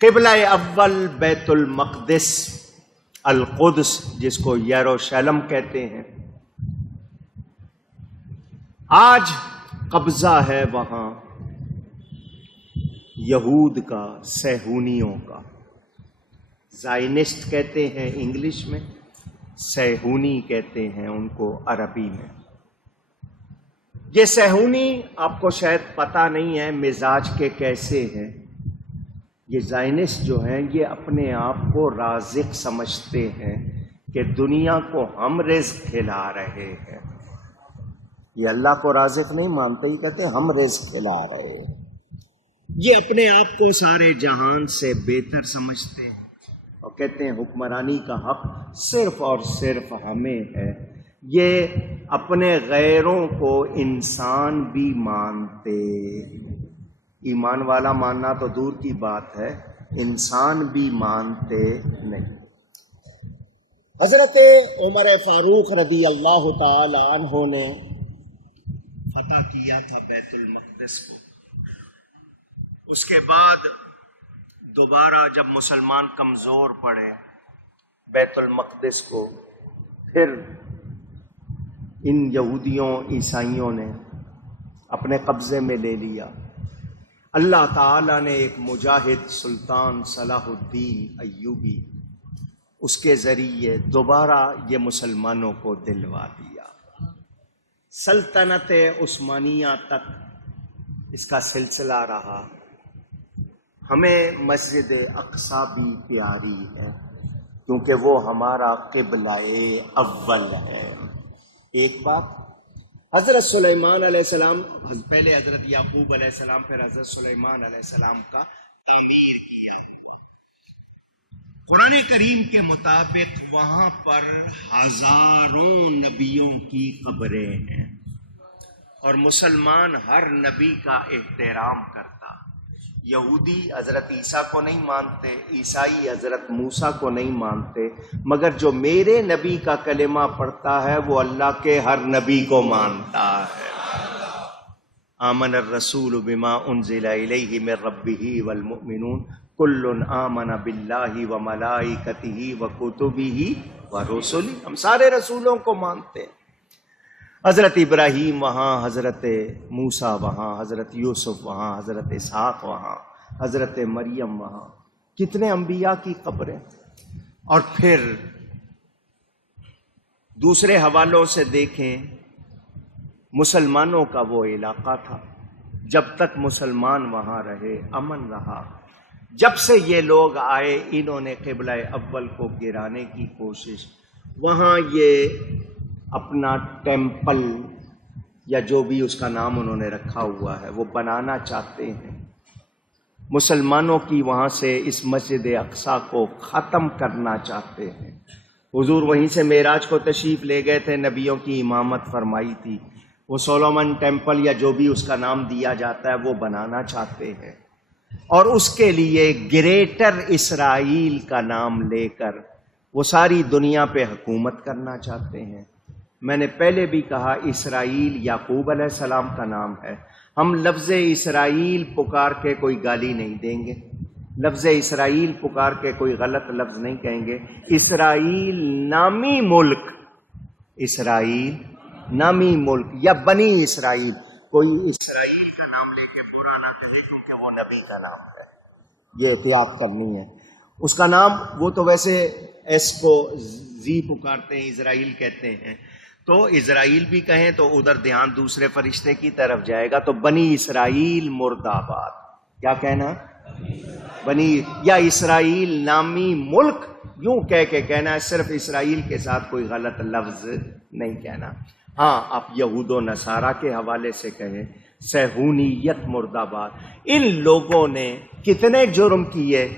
قبلہ اول بیت المقدس القدس، جس کو یروشلم کہتے ہیں، آج قبضہ ہے وہاں یہود کا، صہیونیوں کا۔ زائنسٹ کہتے ہیں انگلش میں، صہیونی کہتے ہیں ان کو عربی میں۔ یہ صہیونی آپ کو شاید پتہ نہیں ہے مزاج کے کیسے ہیں۔ یہ زائنسٹ جو ہیں یہ اپنے آپ کو رازق سمجھتے ہیں کہ دنیا کو ہم رزق کھلا رہے ہیں۔ یہ اللہ کو رازق نہیں مانتے، ہی کہتے ہیں ہم رزق کھلا رہے ہیں۔ یہ اپنے آپ کو سارے جہان سے بہتر سمجھتے ہیں اور کہتے ہیں حکمرانی کا حق صرف اور صرف ہمیں ہے۔ یہ اپنے غیروں کو انسان بھی مانتے، ایمان والا ماننا تو دور کی بات ہے، انسان بھی مانتے نہیں۔ حضرت عمر فاروق رضی اللہ تعالی عنہ نے فتح کیا تھا بیت المقدس کو۔ اس کے بعد دوبارہ جب مسلمان کمزور پڑے بیت المقدس کو، پھر ان یہودیوں عیسائیوں نے اپنے قبضے میں لے لیا۔ اللہ تعالیٰ نے ایک مجاہد سلطان صلاح الدین ایوبی، اس کے ذریعے دوبارہ یہ مسلمانوں کو دلوا دیا۔ سلطنت عثمانیہ تک اس کا سلسلہ رہا۔ ہمیں مسجد اقصی بھی پیاری ہے کیونکہ وہ ہمارا قبلہ اول ہے۔ ایک بات، حضرت سلیمان علیہ السلام، پہلے حضرت یعقوب علیہ السلام پھر حضرت سلیمان علیہ السلام کا تعمیر کیا۔ قرآن کریم کے مطابق وہاں پر ہزاروں نبیوں کی قبریں ہیں اور مسلمان ہر نبی کا احترام کرتا۔ یہودی حضرت عیسیٰ کو نہیں مانتے، عیسائی حضرت موسیٰ کو نہیں مانتے، مگر جو میرے نبی کا کلمہ پڑھتا ہے وہ اللہ کے ہر نبی کو مانتا ہے۔ آمن الرسول بما انزل الیہ من ربہ والمؤمنون کل آمن باللہ وملائکتہ وکتبہ ورسلہ۔ ہم سارے رسولوں کو مانتے ہیں۔ حضرت ابراہیم وہاں، حضرت موسیٰ وہاں، حضرت یوسف وہاں، حضرت اسحاق وہاں، حضرت مریم وہاں، کتنے انبیاء کی قبریں۔ اور پھر دوسرے حوالوں سے دیکھیں، مسلمانوں کا وہ علاقہ تھا، جب تک مسلمان وہاں رہے امن رہا۔ جب سے یہ لوگ آئے انہوں نے قبلہ اول کو گرانے کی کوشش، وہاں یہ اپنا ٹیمپل یا جو بھی اس کا نام انہوں نے رکھا ہوا ہے وہ بنانا چاہتے ہیں۔ مسلمانوں کی وہاں سے اس مسجد اقصی کو ختم کرنا چاہتے ہیں۔ حضور وہیں سے معراج کو تشریف لے گئے تھے، نبیوں کی امامت فرمائی تھی۔ وہ سولومن ٹیمپل یا جو بھی اس کا نام دیا جاتا ہے وہ بنانا چاہتے ہیں، اور اس کے لیے گریٹر اسرائیل کا نام لے کر وہ ساری دنیا پہ حکومت کرنا چاہتے ہیں۔ میں نے پہلے بھی کہا اسرائیل یعقوب علیہ السلام کا نام ہے۔ ہم لفظ اسرائیل پکار کے کوئی گالی نہیں دیں گے، لفظ اسرائیل پکار کے کوئی غلط لفظ نہیں کہیں گے۔ اسرائیل نامی ملک، اسرائیل نامی ملک یا بنی اسرائیل، کوئی اسرائیل کا نام لے کے پورا نہ کہے کیونکہ وہ نبی کا نام ہے، یہ احتیاط کرنی ہے۔ اس کا نام وہ تو ویسے ایس کو زی پکارتے ہیں، اسرائیل کہتے ہیں، تو اسرائیل بھی کہیں تو ادھر دھیان دوسرے فرشتے کی طرف جائے گا، تو بنی اسرائیل مرد آباد، کیا کہنا؟ بنی یا اسرائیل نامی ملک، یوں کہہ کے کہنا ہے، صرف اسرائیل کے ساتھ کوئی غلط لفظ نہیں کہنا۔ ہاں آپ یہود و نصارہ کے حوالے سے کہیں صہیونیت مرد آباد۔ ان لوگوں نے کتنے جرم کیے،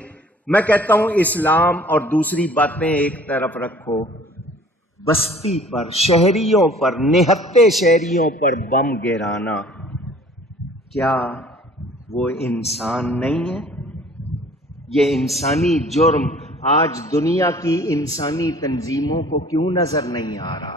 میں کہتا ہوں اسلام اور دوسری باتیں ایک طرف رکھو، بستی پر، شہریوں پر، نہتے شہریوں پر بم گرانا، کیا وہ انسان نہیں ہے؟ یہ انسانی جرم آج دنیا کی انسانی تنظیموں کو کیوں نظر نہیں آ رہا؟